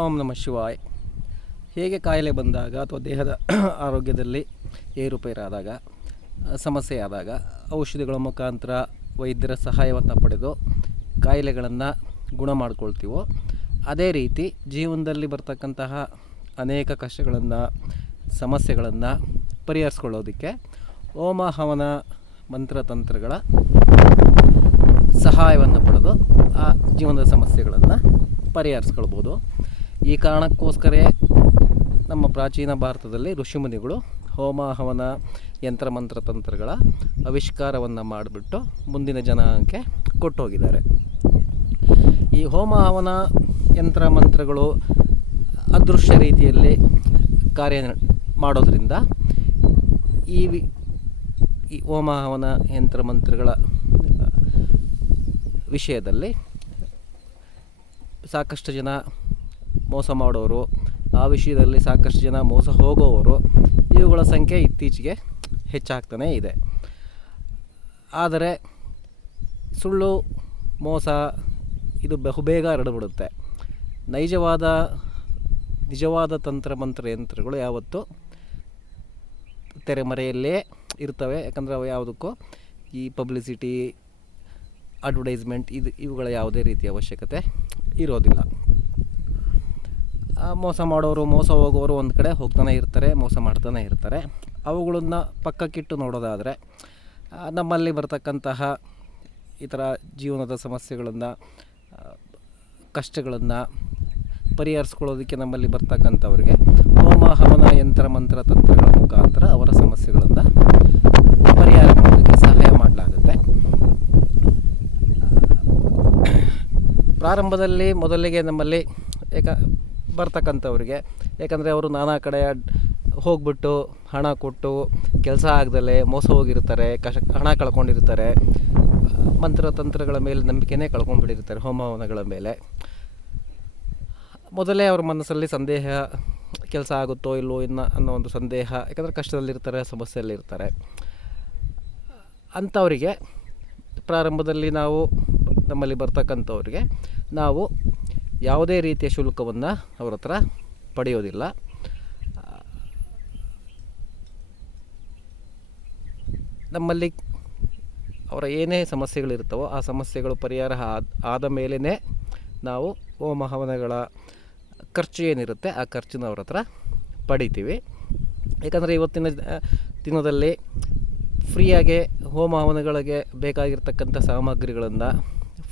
ಓಂ ನಮಃ ಶಿವಾಯ್. ಹೇಗೆ ಕಾಯಿಲೆ ಬಂದಾಗ ಅಥವಾ ದೇಹದ ಆರೋಗ್ಯದಲ್ಲಿ ಏರುಪೇರಾದಾಗ ಸಮಸ್ಯೆ ಆದಾಗ ಔಷಧಿಗಳ ಮುಖಾಂತರ ವೈದ್ಯರ ಸಹಾಯವನ್ನು ಪಡೆದು ಕಾಯಿಲೆಗಳನ್ನು ಗುಣ ಮಾಡ್ಕೊಳ್ತೀವೋ, ಅದೇ ರೀತಿ ಜೀವನದಲ್ಲಿ ಬರ್ತಕ್ಕಂತಹ ಅನೇಕ ಕಷ್ಟಗಳನ್ನು, ಸಮಸ್ಯೆಗಳನ್ನು ಪರಿಹರಿಸ್ಕೊಳ್ಳೋದಕ್ಕೆ ಓಮ, ಹವನ ಮಂತ್ರತಂತ್ರಗಳ ಸಹಾಯವನ್ನು ಪಡೆದು ಆ ಜೀವನದ ಸಮಸ್ಯೆಗಳನ್ನು ಪರಿಹರಿಸ್ಕೊಳ್ಬೋದು. ಈ ಕಾರಣಕ್ಕೋಸ್ಕರ ನಮ್ಮ ಪ್ರಾಚೀನ ಭಾರತದಲ್ಲಿ ಋಷಿಮುನಿಗಳು ಹೋಮ ಹವನ ಯಂತ್ರ ಮಂತ್ರ ತಂತ್ರಗಳ ಆವಿಷ್ಕಾರವನ್ನು ಮಾಡಿಬಿಟ್ಟು ಮುಂದಿನ ಜನಾಂಗಕ್ಕೆ ಕೊಟ್ಟೋಗಿದ್ದಾರೆ. ಈ ಹೋಮ ಹವನ ಯಂತ್ರ ಮಂತ್ರಗಳು ಅದೃಶ್ಯ ರೀತಿಯಲ್ಲಿ ಕಾರ್ಯ ಮಾಡೋದರಿಂದ ಈ ಈ ಹೋಮ ಹವನ ಯಂತ್ರ ಮಂತ್ರಗಳ ವಿಷಯದಲ್ಲಿ ಸಾಕಷ್ಟು ಜನ ಮೋಸ ಮಾಡೋರು, ಆ ವಿಷಯದಲ್ಲಿ ಸಾಕಷ್ಟು ಜನ ಮೋಸ ಹೋಗೋವರು ಇವುಗಳ ಸಂಖ್ಯೆ ಇತ್ತೀಚೆಗೆ ಹೆಚ್ಚಾಗ್ತಾನೇ ಇದೆ. ಆದರೆ ಸುಳ್ಳು, ಮೋಸ, ಇದು ಬಹುಬೇಗ ಹರಡಿಬಿಡುತ್ತೆ. ನೈಜವಾದ, ನಿಜವಾದ ತಂತ್ರ ಮಂತ್ರ ಯಂತ್ರಗಳು ಯಾವತ್ತೂ ತೆರೆಮರೆಯಲ್ಲೇ ಇರ್ತವೆ. ಯಾಕಂದರೆ ಅವು ಯಾವುದಕ್ಕೂ ಈ ಪಬ್ಲಿಸಿಟಿ, ಅಡ್ವರ್ಟೈಸ್ಮೆಂಟ್, ಇದು ಇವುಗಳ ಯಾವುದೇ ರೀತಿಯ ಅವಶ್ಯಕತೆ ಇರೋದಿಲ್ಲ. ಮೋಸ ಮಾಡೋರು, ಮೋಸ ಹೋಗೋರು ಒಂದು ಕಡೆ ಹೋಗ್ತಾನೆ ಇರ್ತಾರೆ, ಮೋಸ ಮಾಡ್ತಾನೆ ಇರ್ತಾರೆ. ಅವುಗಳನ್ನು ಪಕ್ಕಕ್ಕಿಟ್ಟು ನೋಡೋದಾದರೆ ನಮ್ಮಲ್ಲಿ ಬರ್ತಕ್ಕಂತಹ ಈ ಥರ ಜೀವನದ ಸಮಸ್ಯೆಗಳನ್ನು ಕಷ್ಟಗಳನ್ನು ಪರಿಹರಿಸ್ಕೊಳ್ಳೋದಕ್ಕೆ ನಮ್ಮಲ್ಲಿ ಬರ್ತಕ್ಕಂಥವ್ರಿಗೆ ಹೋಮ, ಹವನ, ಯಂತ್ರ, ಮಂತ್ರ, ತಂತ್ರಗಳ ಮುಖಾಂತರ ಅವರ ಸಮಸ್ಯೆಗಳನ್ನು ಪರಿಹಾರ ಮಾಡೋದಕ್ಕೆ ಸಹಾಯ ಮಾಡಲಾಗುತ್ತೆ. ಪ್ರಾರಂಭದಲ್ಲಿ ಮೊದಲಿಗೆ ನಮ್ಮಲ್ಲಿ ಏಕ ಬರ್ತಕ್ಕಂಥವ್ರಿಗೆ. ಯಾಕಂದರೆ ಅವರು ನಾನಾ ಕಡೆ ಹೋಗ್ಬಿಟ್ಟು ಹಣ ಕೊಟ್ಟು ಕೆಲಸ ಆಗದಲ್ಲೇ ಮೋಸ ಹೋಗಿರ್ತಾರೆ ಕಶ ಹಣ ಕಳ್ಕೊಂಡಿರ್ತಾರೆ ಮಂತ್ರತಂತ್ರಗಳ ಮೇಲೆ ನಂಬಿಕೆನೇ ಕಳ್ಕೊಂಡ್ಬಿಟ್ಟಿರ್ತಾರೆ, ಹೋಮವನಗಳ ಮೇಲೆ. ಮೊದಲೇ ಅವ್ರ ಮನಸ್ಸಲ್ಲಿ ಸಂದೇಹ ಕೆಲಸ ಆಗುತ್ತೋ ಇಲ್ಲೋ ಇನ್ನು ಅನ್ನೋ ಒಂದು ಸಂದೇಹ, ಯಾಕಂದರೆ ಕಷ್ಟದಲ್ಲಿರ್ತಾರೆ, ಸಮಸ್ಯೆಯಲ್ಲಿರ್ತಾರೆ. ಅಂಥವರಿಗೆ ಪ್ರಾರಂಭದಲ್ಲಿ ನಾವು ನಮ್ಮಲ್ಲಿ ಬರ್ತಕ್ಕಂಥವ್ರಿಗೆ ನಾವು ಯಾವುದೇ ರೀತಿಯ ಶುಲ್ಕವನ್ನು ಅವ್ರ ಹತ್ರ ಪಡೆಯೋದಿಲ್ಲ. ನಮ್ಮಲ್ಲಿ ಅವರ ಏನೇ ಸಮಸ್ಯೆಗಳಿರ್ತವೋ ಆ ಸಮಸ್ಯೆಗಳು ಪರಿಹಾರ ಆದ ಮೇಲೇ ನಾವು ಹೋಮ ಹವನಗಳ ಖರ್ಚು ಏನಿರುತ್ತೆ ಆ ಖರ್ಚನ್ನ ಅವ್ರ ಹತ್ರ ಪಡಿತೀವಿ. ಯಾಕಂದರೆ ಇವತ್ತಿನ ದಿನದಲ್ಲಿ ಫ್ರೀಯಾಗಿ ಹೋಮ ಹವನಗಳಿಗೆ ಬೇಕಾಗಿರ್ತಕ್ಕಂಥ ಸಾಮಗ್ರಿಗಳನ್ನು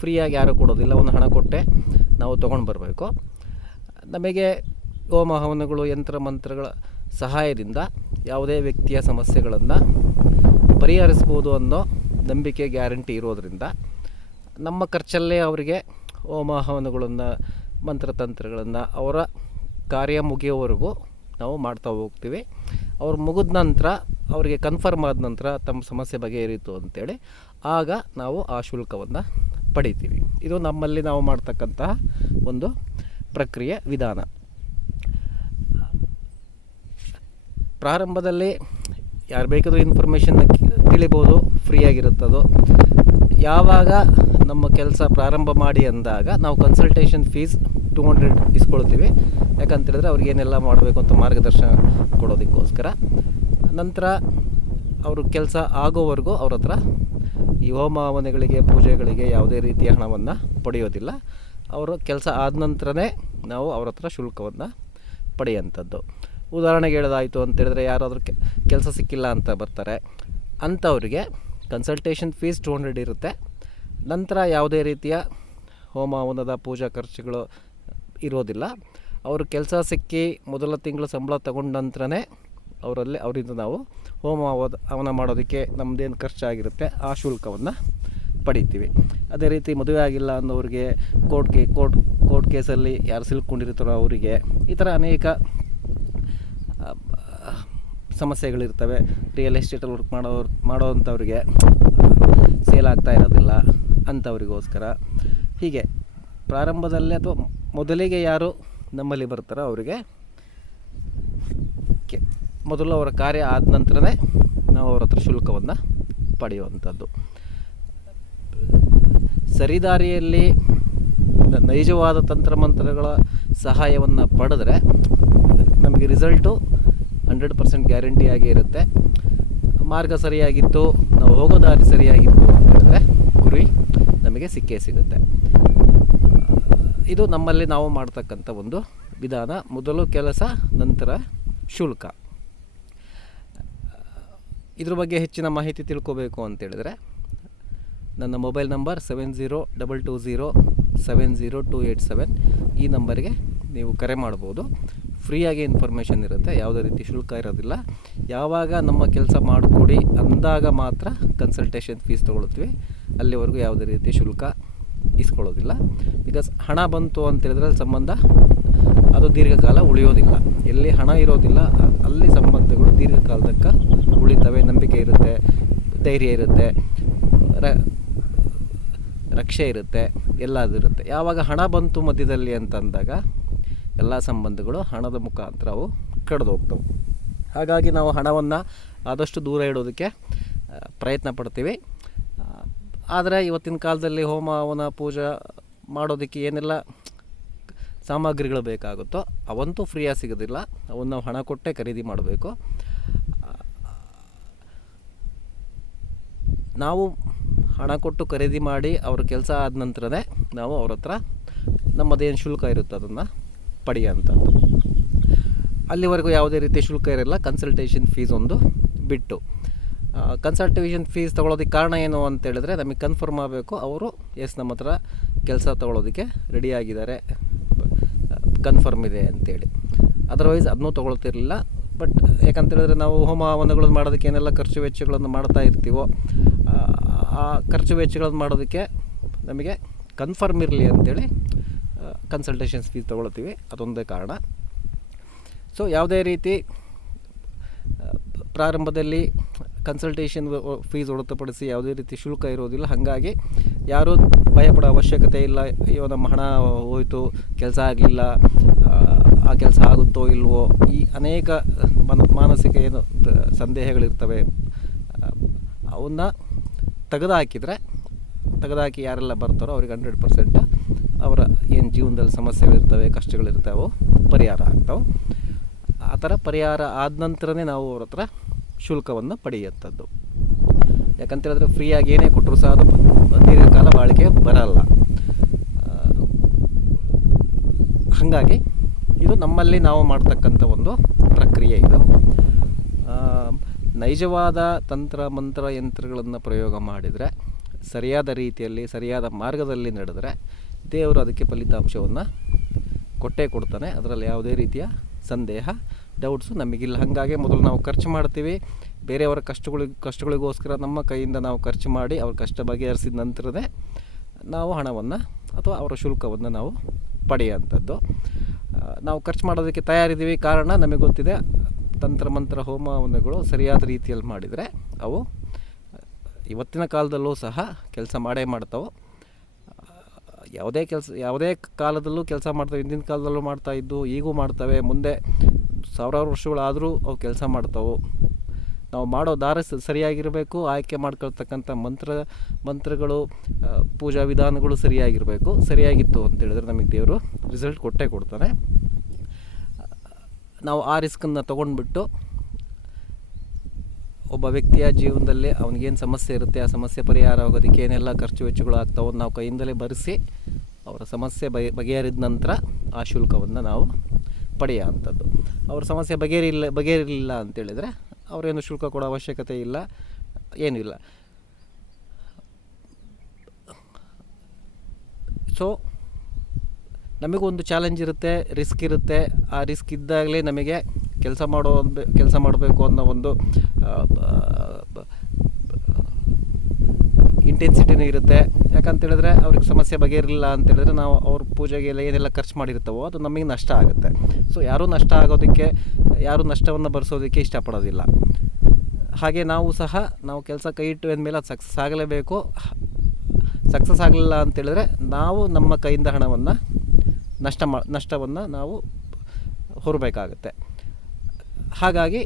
ಫ್ರೀಯಾಗಿ ಯಾರೂ ಕೊಡೋದಿಲ್ಲ. ಒಂದು ಹಣ ಕೊಟ್ಟೆ ನಾವು ತೊಗೊಂಡು ಬರಬೇಕು. ನಮಗೆ ಹೋಮ ಹವನಗಳು ಯಂತ್ರ ಮಂತ್ರಗಳ ಸಹಾಯದಿಂದ ಯಾವುದೇ ವ್ಯಕ್ತಿಯ ಸಮಸ್ಯೆಗಳನ್ನು ಪರಿಹರಿಸ್ಬೋದು ಅನ್ನೋ ನಂಬಿಕೆ ಗ್ಯಾರಂಟಿ ಇರೋದರಿಂದ ನಮ್ಮ ಖರ್ಚಲ್ಲೇ ಅವರಿಗೆ ಹೋಮ ಹವನಗಳನ್ನು ಮಂತ್ರತಂತ್ರಗಳನ್ನು ಅವರ ಕಾರ್ಯ ಮುಗಿಯೋವರೆಗೂ ನಾವು ಮಾಡ್ತಾ ಹೋಗ್ತೀವಿ. ಅವ್ರು ಮುಗಿದ ನಂತರ ಅವರಿಗೆ ಕನ್ಫರ್ಮ್ ಆದ ನಂತರ ತಮ್ಮ ಸಮಸ್ಯೆ ಬಗೆಹರಿತು ಅಂತೇಳಿ ಆಗ ನಾವು ಆ ಶುಲ್ಕವನ್ನು ಪಡಿತೀವಿ. ಇದು ನಮ್ಮಲ್ಲಿ ನಾವು ಮಾಡ್ತಕ್ಕಂತಹ ಒಂದು ಪ್ರಕ್ರಿಯೆ ವಿಧಾನ. ಪ್ರಾರಂಭದಲ್ಲಿ ಯಾರು ಬೇಕಾದರೂ ಇನ್ಫಾರ್ಮೇಷನ್ ತಿಳಿಬೋದು ಫ್ರೀಯಾಗಿರುತ್ತದು ಯಾವಾಗ ನಮ್ಮ ಕೆಲಸ ಪ್ರಾರಂಭ ಮಾಡಿ ಅಂದಾಗ ನಾವು ಕನ್ಸಲ್ಟೇಷನ್ ಫೀಸ್ ಟೂ ಹಂಡ್ರೆಡ್ ಇಸ್ಕೊಳ್ತೀವಿ. ಯಾಕಂತೇಳಿದ್ರೆ ಅವ್ರಿಗೆ ಏನೆಲ್ಲ ಮಾಡಬೇಕು ಅಂತ ಮಾರ್ಗದರ್ಶನ ಕೊಡೋದಕ್ಕೋಸ್ಕರ. ನಂತರ ಅವರು ಕೆಲಸ ಆಗೋವರೆಗೂ ಅವ್ರ ಹತ್ರ ಈ ಹೋಮ ಹವನಗಳಿಗೆ ಪೂಜೆಗಳಿಗೆ ಯಾವುದೇ ರೀತಿಯ ಹಣವನ್ನು ಪಡೆಯೋದಿಲ್ಲ. ಅವರು ಕೆಲಸ ಆದ ನಂತರನೇ ನಾವು ಅವರ ಹತ್ರ ಶುಲ್ಕವನ್ನು ಪಡೆಯುವಂಥದ್ದು ಉದಾಹರಣೆಗೆ ಹೇಳೋದಾಯಿತು ಅಂತೇಳಿದ್ರೆ ಯಾರಾದರೂ ಕೆಲಸ ಸಿಕ್ಕಿಲ್ಲ ಅಂತ ಬರ್ತಾರೆ. ಅಂಥವ್ರಿಗೆ ಕನ್ಸಲ್ಟೇಷನ್ ಫೀಸ್ ಟು ಹಂಡ್ರೆಡ್ ಇರುತ್ತೆ. ನಂತರ ಯಾವುದೇ ರೀತಿಯ ಹೋಮ ಹವನದ ಪೂಜಾ ಖರ್ಚುಗಳು ಇರೋದಿಲ್ಲ. ಅವರು ಕೆಲಸ ಸಿಕ್ಕಿ ಮೊದಲ ತಿಂಗಳು ಸಂಬಳ ತಗೊಂಡ ನಂತರನೇ ಅವರಲ್ಲಿ, ಅವರಿಂದ ನಾವು ಹೋಮ ಅವನ ಹವನ ಮಾಡೋದಕ್ಕೆ ನಮ್ಮದೇನು ಖರ್ಚಾಗಿರುತ್ತೆ, ಆ ಶುಲ್ಕವನ್ನು ಪಡಿತೀವಿ. ಅದೇ ರೀತಿ ಮದುವೆ ಆಗಿಲ್ಲ ಅನ್ನೋರಿಗೆ ಕೋರ್ಟ್ ಕೇ, ಕೋರ್ಟ್ ಕೋರ್ಟ್ ಕೇಸಲ್ಲಿ ಯಾರು ಸಿಲ್ಕೊಂಡಿರ್ತಾರೋ ಅವರಿಗೆ ಈ ಥರ ಅನೇಕ ಸಮಸ್ಯೆಗಳಿರ್ತವೆ. ರಿಯಲ್ ಎಸ್ಟೇಟಲ್ಲಿ ವರ್ಕ್ ಮಾಡೋರು, ಮಾಡೋವಂಥವ್ರಿಗೆ ಸೇಲ್ ಆಗ್ತಾ ಇರೋದಿಲ್ಲ ಅಂಥವ್ರಿಗೋಸ್ಕರ. ಹೀಗೆ ಪ್ರಾರಂಭದಲ್ಲೇ ಅಥವಾ ಮೊದಲಿಗೆ ಯಾರು ನಮ್ಮಲ್ಲಿ ಬರ್ತಾರೋ ಅವರಿಗೆ ಮೊದಲು ಅವರ ಕಾರ್ಯ ಆದ ನಂತರನೇ ನಾವು ಅವರ ಹತ್ರ ಶುಲ್ಕವನ್ನು ಪಡೆಯುವಂಥದ್ದು. ಸರಿದಾರಿಯಲ್ಲಿ ನೈಜವಾದ ತಂತ್ರಮಂತ್ರಗಳ ಸಹಾಯವನ್ನು ಪಡೆದ್ರೆ ನಮಗೆ ರಿಸಲ್ಟು ಹಂಡ್ರೆಡ್ ಪರ್ಸೆಂಟ್ ಗ್ಯಾರಂಟಿಯಾಗಿ ಇರುತ್ತೆ. ಮಾರ್ಗ ಸರಿಯಾಗಿತ್ತು, ನಾವು ಹೋಗೋ ದಾರಿ ಸರಿಯಾಗಿತ್ತು ಅಂತಂದರೆ ಗುರಿ ನಮಗೆ ಸಿಕ್ಕೇ ಸಿಗುತ್ತೆ. ಇದು ನಮ್ಮಲ್ಲಿ ನಾವು ಮಾಡ್ತಕ್ಕಂಥ ಒಂದು ವಿಧಾನ. ಮೊದಲು ಕೆಲಸ, ನಂತರ ಶುಲ್ಕ. ಇದ್ರ ಬಗ್ಗೆ ಹೆಚ್ಚಿನ ಮಾಹಿತಿ ತಿಳ್ಕೋಬೇಕು ಅಂತೇಳಿದರೆ ನನ್ನ mobile number seven zero double two zero seven zero two eight seven ಈ ನಂಬರ್ಗೆ ನೀವು ಕರೆ ಮಾಡ್ಬೋದು. ಫ್ರೀಯಾಗಿ ಇನ್ಫಾರ್ಮೇಷನ್ ಇರುತ್ತೆ, ಯಾವುದೇ ರೀತಿ ಶುಲ್ಕ ಇರೋದಿಲ್ಲ. ಯಾವಾಗ ನಮ್ಮ ಕೆಲಸ ಮಾಡಿಕೊಡಿ ಅಂದಾಗ ಮಾತ್ರ ಕನ್ಸಲ್ಟೇಷನ್ ಫೀಸ್ ತೊಗೊಳ್ತೀವಿ. ಅಲ್ಲಿವರೆಗೂ ಯಾವುದೇ ರೀತಿ ಶುಲ್ಕ ಇಸ್ಕೊಳ್ಳೋದಿಲ್ಲ. ಬಿಕಾಸ್ ಹಣ ಬಂತು ಅಂತೇಳಿದ್ರೆ ಸಂಬಂಧ ಅದು ದೀರ್ಘಕಾಲ ಉಳಿಯೋದಿಲ್ಲ. ಎಲ್ಲಿ ಹಣ ಇರೋದಿಲ್ಲ, ಅಲ್ಲಿ ಸಂಬಂಧಗಳು ದೀರ್ಘಕಾಲದಕ್ಕೆ ಉಳಿತವೆ, ನಂಬಿಕೆ ಇರುತ್ತೆ, ಧೈರ್ಯ ಇರುತ್ತೆ, ರ, ರಕ್ಷೆ ಇರುತ್ತೆ ಎಲ್ಲದಿರುತ್ತೆ ಯಾವಾಗ ಹಣ ಬಂತು ಮಧ್ಯದಲ್ಲಿ ಅಂತ ಅಂದಾಗ ಎಲ್ಲ ಸಂಬಂಧಗಳು ಹಣದ ಮುಖಾಂತರ ಅವು ಕಡ್ದೋಗ್ತವೆ. ಹಾಗಾಗಿ ನಾವು ಹಣವನ್ನು ಆದಷ್ಟು ದೂರ ಇಡೋದಕ್ಕೆ ಪ್ರಯತ್ನ ಪಡ್ತೀವಿ. ಆದರೆ ಇವತ್ತಿನ ಕಾಲದಲ್ಲಿ ಹೋಮ ಹವನ ಪೂಜಾ ಮಾಡೋದಕ್ಕೆ ಏನೆಲ್ಲ. ಸಾಮಗ್ರಿಗಳು ಬೇಕಾಗುತ್ತೋ ಅವಂತೂ ಫ್ರೀಯಾಗಿ ಸಿಗೋದಿಲ್ಲ. ಅವನ್ನ ನಾವು ಹಣ ಕೊಟ್ಟೇ ಖರೀದಿ ಮಾಡಬೇಕು. ನಾವು ಹಣ ಕೊಟ್ಟು ಖರೀದಿ ಮಾಡಿ ಅವ್ರ ಕೆಲಸ ಆದ ನಂತರನೇ ನಾವು ಅವ್ರ ಹತ್ರ ನಮ್ಮದೇನು ಶುಲ್ಕ ಇರುತ್ತೆ ಅದನ್ನು ಪಡೆಯೋಂಥದ್ದು ಅಲ್ಲಿವರೆಗೂ ಯಾವುದೇ ರೀತಿ ಶುಲ್ಕ ಇರಲ್ಲ ಕನ್ಸಲ್ಟೇಷನ್ ಫೀಸ್ ಒಂದು ಬಿಟ್ಟು. ಕನ್ಸಲ್ಟೇಷನ್ ಫೀಸ್ ತೊಗೊಳೋದಕ್ಕೆ ಕಾರಣ ಏನು ಅಂತ ಹೇಳಿದ್ರೆ ನಮಗೆ ಕನ್ಫರ್ಮ್ ಆಗಬೇಕು. ಅವರು, ಎಸ್ ನಮ್ಮ ಹತ್ರ ಕೆಲಸ ತೊಗೊಳೋದಕ್ಕೆ ರೆಡಿಯಾಗಿದ್ದಾರೆ ಕನ್ಫರ್ಮ್ ಇದೆ ಅಂತೇಳಿ. ಅದರ್ವೈಸ್ ಅದನ್ನೂ ತೊಗೊಳ್ತಿರಲಿಲ್ಲ. ಬಟ್ ಯಾಕಂತೇಳಿದ್ರೆ ನಾವು ಹೋಮ ಹವನಗಳನ್ನು ಮಾಡೋದಕ್ಕೆ ಏನೆಲ್ಲ ಖರ್ಚು ವೆಚ್ಚಗಳನ್ನು ಮಾಡ್ತಾ ಇರ್ತೀವೋ ಆ, ಖರ್ಚು ವೆಚ್ಚಗಳನ್ನು ಮಾಡೋದಕ್ಕೆ ನಮಗೆ ಕನ್ಫರ್ಮ್ ಇರಲಿ ಅಂತೇಳಿ ಕನ್ಸಲ್ಟೇಷನ್ಸ್ ಫೀಸ್ ತೊಗೊಳ್ತೀವಿ. ಅದೊಂದೇ ಕಾರಣ. ಸೊ ಯಾವುದೇ ರೀತಿ ಪ್ರಾರಂಭದಲ್ಲಿ ಕನ್ಸಲ್ಟೇಷನ್ ಫೀಸ್ ಹೊರತುಪಡಿಸಿ ಯಾವುದೇ ರೀತಿ ಶುಲ್ಕ ಇರೋದಿಲ್ಲ ಹಾಗಾಗಿ ಯಾರೂ ಭಯಪಡೋ ಅವಶ್ಯಕತೆ ಇಲ್ಲ. ಅಯ್ಯೋ, ನಮ್ಮ ಹಣ ಹೋಯಿತು, ಕೆಲಸ ಆಗಲಿಲ್ಲ, ಆ ಕೆಲಸ ಆಗುತ್ತೋ ಇಲ್ವೋ ಈ ಅನೇಕ ಮನ ಮಾನಸಿಕ ಏನು ಸಂದೇಹಗಳಿರ್ತವೆ. ಅವನ್ನ ತೆಗೆದುಹಾಕಿದರೆ ತೆಗೆದುಹಾಕಿ ಯಾರೆಲ್ಲ ಬರ್ತಾರೋ ಅವ್ರಿಗೆ ಹಂಡ್ರೆಡ್ ಪರ್ಸೆಂಟ್ ಅವರ ಏನು ಜೀವನದಲ್ಲಿ ಸಮಸ್ಯೆಗಳಿರ್ತವೆ, ಕಷ್ಟಗಳಿರ್ತಾವೋ ಪರಿಹಾರ ಆಗ್ತಾವೆ. ಆ ಥರ ಪರಿಹಾರ ಆದ ನಂತರನೇ ನಾವು ಅವ್ರ ಹತ್ರ ಶುಲ್ಕವನ್ನು ಪಡೆಯುವಂಥದ್ದು ಯಾಕಂತೇಳಿದ್ರೆ ಫ್ರೀಯಾಗಿ ಏನೇ ಕೊಟ್ಟರು ಸಹ ಅದು ದೀರ್ಘಕಾಲ ಬಾಳಿಕೆ ಬರಲ್ಲ. ಹಾಗಾಗಿ ಇದು ನಮ್ಮಲ್ಲಿ ನಾವು ಮಾಡ್ತಕ್ಕಂಥ ಒಂದು ಪ್ರಕ್ರಿಯೆ ಇದು. ನೈಜವಾದ ತಂತ್ರ, ಮಂತ್ರ, ಯಂತ್ರಗಳನ್ನು ಪ್ರಯೋಗ ಮಾಡಿದರೆ, ಸರಿಯಾದ ರೀತಿಯಲ್ಲಿ, ಸರಿಯಾದ ಮಾರ್ಗದಲ್ಲಿ ನಡೆದರೆ ದೇವರು ಅದಕ್ಕೆ ಫಲಿತಾಂಶವನ್ನು ಕೊಟ್ಟೇ ಕೊಡ್ತಾನೆ. ಅದರಲ್ಲಿ ಯಾವುದೇ ರೀತಿಯ ಸಂದೇಹ ಡೌಟ್ಸು ನಮಗಿಲ್ಲ. ಹಾಗಾಗಿ ಮೊದಲು ನಾವು ಖರ್ಚು ಮಾಡ್ತೀವಿ. ಬೇರೆಯವರ ಕಷ್ಟಗಳಿಗೆ ಕಷ್ಟಗಳಿಗೋಸ್ಕರ ನಮ್ಮ ಕೈಯಿಂದ ನಾವು ಖರ್ಚು ಮಾಡಿ ಅವ್ರ ಕಷ್ಟ ಬಗೆಹರಿಸಿದ ನಂತರದೇ ನಾವು ಹಣವನ್ನು ಅಥವಾ ಅವರ ಶುಲ್ಕವನ್ನು ನಾವು ಪಡೆಯುವಂಥದ್ದು. ನಾವು ಖರ್ಚು ಮಾಡೋದಕ್ಕೆ ತಯಾರಿದ್ದೀವಿ. ಕಾರಣ ನಮಗೆ ಗೊತ್ತಿದೆ, ತಂತ್ರ, ಮಂತ್ರ ಹೋಮವನ್ನುಗಳು ಸರಿಯಾದ ರೀತಿಯಲ್ಲಿ ಮಾಡಿದರೆ ಅವು ಇವತ್ತಿನ ಕಾಲದಲ್ಲೂ ಸಹ ಕೆಲಸ ಮಾಡೇ ಮಾಡ್ತಾವೆ. ಯಾವುದೇ ಕೆಲಸ, ಯಾವುದೇ ಕಾಲದಲ್ಲೂ ಕೆಲಸ ಮಾಡ್ತವೆ. ಹಿಂದಿನ ಕಾಲದಲ್ಲೂ ಮಾಡ್ತಾ ಇದ್ದು, ಈಗೂ ಮಾಡ್ತವೆ. ಮುಂದೆ ಸಾವಿರಾರು ವರ್ಷಗಳಾದರೂ ಅವು ಕೆಲಸ ಮಾಡ್ತಾವೆ. ನಾವು ಮಾಡೋ ದಾರ ಸರಿಯಾಗಿರಬೇಕು, ಆಯ್ಕೆ ಮಾಡ್ಕೊಳ್ತಕ್ಕಂಥ ಮಂತ್ರ, ಮಂತ್ರಗಳು ಪೂಜಾ ವಿಧಾನಗಳು ಸರಿಯಾಗಿರಬೇಕು. ಸರಿಯಾಗಿತ್ತು ಅಂತೇಳಿದ್ರೆ ನಮಗೆ ದೇವರು ರಿಸಲ್ಟ್ ಕೊಟ್ಟೇ ಕೊಡ್ತಾನೆ ನಾವು ಆ ರಿಸ್ಕನ್ನು ತೊಗೊಂಡ್ಬಿಟ್ಟು ಒಬ್ಬ ವ್ಯಕ್ತಿಯ ಜೀವನದಲ್ಲಿ ಅವನಿಗೇನು ಸಮಸ್ಯೆ ಇರುತ್ತೆ, ಆ ಸಮಸ್ಯೆ ಪರಿಹಾರ ಆಗೋದಕ್ಕೆ ಏನೆಲ್ಲ ಖರ್ಚು ವೆಚ್ಚಗಳು ಆಗ್ತಾವೋ ನಾವು ಕೈಯಿಂದಲೇ ಬರೆಸಿ ಅವರ ಸಮಸ್ಯೆ ಬಗೆ, ಬಗೆಹರಿದ ನಂತರ ಆ ಶುಲ್ಕವನ್ನು ನಾವು ಪಡೆಯೋ ಅಂಥದ್ದು ಅವ್ರ ಸಮಸ್ಯೆ ಬಗೆಹರಿಲ್ಲ, ಬಗೆಹರಿಲಿಲ್ಲ ಅಂತೇಳಿದರೆ ಅವರೇನು ಶುಲ್ಕ ಕೊಡೋ ಅವಶ್ಯಕತೆ ಇಲ್ಲ, ಏನೂ ಇಲ್ಲ. ಸೊ ನಮಗೊಂದು ಚಾಲೆಂಜ್ ಇರುತ್ತೆ ರಿಸ್ಕ್ ಇರುತ್ತೆ. ಆ ರಿಸ್ಕ್ ಇದ್ದಾಗಲೇ ನಮಗೆ ಕೆಲಸ ಮಾಡೋ ಕೆಲಸ ಮಾಡಬೇಕು ಅನ್ನೋ ಒಂದು ಇಂಟೆನ್ಸಿಟಿನೂ ಇರುತ್ತೆ. ಯಾಕಂತೇಳಿದ್ರೆ ಅವ್ರಿಗೆ ಸಮಸ್ಯೆ ಬಗೆಯಿರಲಿಲ್ಲ ಅಂತೇಳಿದ್ರೆ ನಾವು ಅವ್ರ ಪೂಜೆಗೆಲ್ಲ ಏನೆಲ್ಲ ಖರ್ಚು ಮಾಡಿರ್ತಾವೋ ಅದು ನಮಗೆ ನಷ್ಟ ಆಗುತ್ತೆ. ಸೊ ಯಾರೂ ನಷ್ಟ ಆಗೋದಕ್ಕೆ, ಯಾರೂ ನಷ್ಟವನ್ನು ಭರಿಸೋದಕ್ಕೆ ಇಷ್ಟಪಡೋದಿಲ್ಲ. ಹಾಗೆ ನಾವು ಸಹ, ನಾವು ಕೆಲಸ ಕೈ ಇಟ್ಟು ಅಂದಮೇಲೆ ಅದು ಸಕ್ಸಸ್ ಆಗಲೇಬೇಕು. ಸಕ್ಸಸ್ ಆಗಲಿಲ್ಲ ಅಂತೇಳಿದ್ರೆ ನಾವು ನಮ್ಮ ಕೈಯಿಂದ ಹಣವನ್ನು, ನಷ್ಟ ಮಾ, ನಷ್ಟವನ್ನು ನಾವು ಹೊರಬೇಕಾಗುತ್ತೆ. ಹಾಗಾಗಿ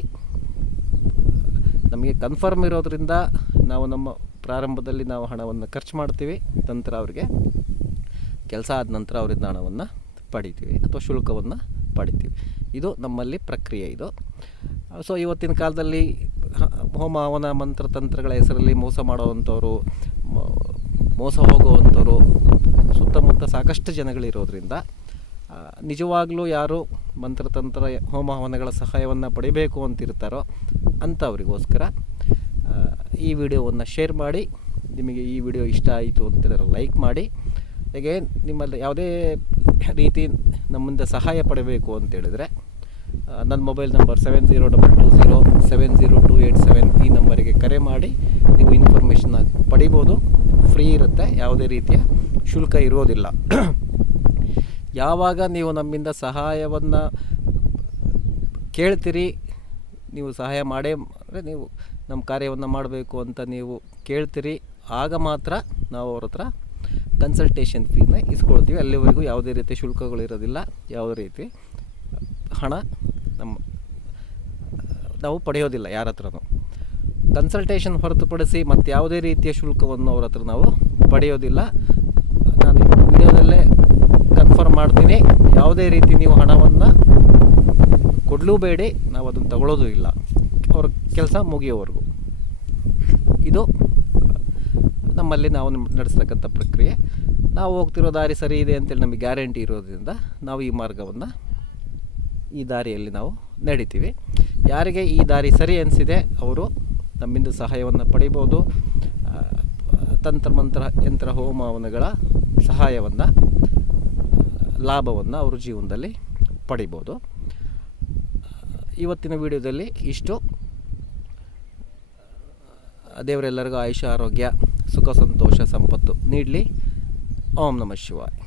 ನಮಗೆ ಕನ್ಫರ್ಮ್ ಇರೋದರಿಂದ ನಾವು ನಮ್ಮ ಪ್ರಾರಂಭದಲ್ಲಿ ನಾವು ಹಣವನ್ನು ಖರ್ಚು ಮಾಡ್ತೀವಿ ನಂತರ ಅವರಿಗೆ ಕೆಲಸ ಆದ ನಂತರ ಅವರಿಂದ ಹಣವನ್ನು ಪಡಿತೀವಿ ಅಥವಾ ಶುಲ್ಕವನ್ನು ಪಡಿತೀವಿ. ಇದು ನಮ್ಮಲ್ಲಿ ಪ್ರಕ್ರಿಯೆ ಇದು. ಸೊ ಇವತ್ತಿನ ಕಾಲದಲ್ಲಿ ಹೋಮ, ಹವನ, ಮಂತ್ರ, ತಂತ್ರಗಳ ಹೆಸರಲ್ಲಿ ಮೋಸ ಮಾಡುವಂಥವ್ರು ಮೋಸ ಹೋಗುವಂಥವ್ರು ಸುತ್ತಮುತ್ತ ಸಾಕಷ್ಟು ಜನಗಳಿರೋದ್ರಿಂದ ನಿಜವಾಗಲೂ ಯಾರು ಮಂತ್ರತಂತ್ರ ಹೋಮ, ಹವನಗಳ ಸಹಾಯವನ್ನು ಪಡಿಬೇಕು ಅಂತಿರ್ತಾರೋ ಅಂಥವ್ರಿಗೋಸ್ಕರ ಈ ವಿಡಿಯೋವನ್ನು ಶೇರ್ ಮಾಡಿ, ನಿಮಗೆ ಈ ವಿಡಿಯೋ ಇಷ್ಟ ಆಯಿತು ಅಂತೇಳಿದ್ರೆ ಲೈಕ್ ಮಾಡಿ. ಹಾಗೆ ನಿಮ್ಮಲ್ಲಿ ಯಾವುದೇ ರೀತಿ ನಮ್ಮಿಂದ ಸಹಾಯ ಪಡಬೇಕು ಅಂತೇಳಿದರೆ ನನ್ನ mobile number seven zero double two zero seven zero two eight seven ಈ ನಂಬರಿಗೆ ಕರೆ ಮಾಡಿ, ನೀವು ಇನ್ಫಾರ್ಮೇಷನ್ನ ಪಡಿಬೋದು. ಫ್ರೀ ಇರುತ್ತೆ, ಯಾವುದೇ ರೀತಿಯ ಶುಲ್ಕ ಇರೋದಿಲ್ಲ. ಯಾವಾಗ ನೀವು ನಮ್ಮಿಂದ ಸಹಾಯವನ್ನು ಕೇಳ್ತೀರಿ, ನೀವು ಸಹಾಯ ಮಾಡೇ, ಅಂದರೆ ನೀವು ನಮ್ಮ ಕಾರ್ಯವನ್ನು ಮಾಡಬೇಕು ಅಂತ ನೀವು ಕೇಳ್ತೀರಿ, ಆಗ ಮಾತ್ರ ನಾವು ಅವ್ರ ಹತ್ರ ಕನ್ಸಲ್ಟೇಷನ್ ಫೀನ ಇಸ್ಕೊಳ್ತೀವಿ. ಅಲ್ಲಿವರೆಗೂ ಯಾವುದೇ ರೀತಿ ಶುಲ್ಕಗಳು ಇರೋದಿಲ್ಲ, ಯಾವುದೇ ರೀತಿ ಹಣ ನಮ್ಮ, ನಾವು ಪಡೆಯೋದಿಲ್ಲ ಯಾರ ಹತ್ರನೂ. ಕನ್ಸಲ್ಟೇಷನ್ ಹೊರತುಪಡಿಸಿ ಮತ್ತು ಯಾವುದೇ ರೀತಿಯ ಶುಲ್ಕವನ್ನು ಅವ್ರ ಹತ್ರ ನಾವು ಪಡೆಯೋದಿಲ್ಲ. ನಾನು ವಿಡಿಯೋದಲ್ಲೇ ಕನ್ಫರ್ಮ್ ಮಾಡ್ತೀನಿ. ಯಾವುದೇ ರೀತಿ ನೀವು ಹಣವನ್ನು ಕೊಡಲೂಬೇಡಿ ನಾವು ಅದನ್ನು ತಗೊಳ್ಳೋದು ಇಲ್ಲ. ಕೆಲಸ ಮುಗಿಯೋವರೆಗೂ. ಇದು ನಮ್ಮಲ್ಲಿ ನಾವು ನಡೆಸ್ತಕ್ಕಂಥ ಪ್ರಕ್ರಿಯೆ. ನಾವು ಹೋಗ್ತಿರೋ ದಾರಿ ಸರಿ ಇದೆ ಅಂತೇಳಿ ನಮಗೆ ಗ್ಯಾರಂಟಿ ಇರೋದ್ರಿಂದ ನಾವು ಈ ಮಾರ್ಗವನ್ನು ಈ ದಾರಿಯಲ್ಲಿ ನಾವು ನಡಿತೀವಿ. ಯಾರಿಗೆ ಈ ದಾರಿ ಸರಿ ಅನಿಸಿದೆ ಅವರು ನಮ್ಮಿಂದ ಸಹಾಯವನ್ನು ಪಡಿಬೋದು. ತಂತ್ರ ಮಂತ್ರ ಯಂತ್ರ, ಹೋಮವನಗಳ ಸಹಾಯವನ್ನು, ಲಾಭವನ್ನು ಅವರು ಜೀವನದಲ್ಲಿ ಪಡಿಬೋದು. ಇವತ್ತಿನ ವಿಡಿಯೋದಲ್ಲಿ ಇಷ್ಟು. ದೇವರೆಲ್ಲರಿಗೂ ಆಯುಷ ಆರೋಗ್ಯ ಸುಖ ಸಂತೋಷ ಸಂಪತ್ತು ನೀಡಲಿ. ಓಂ ನಮಃ ಶಿವಾಯ.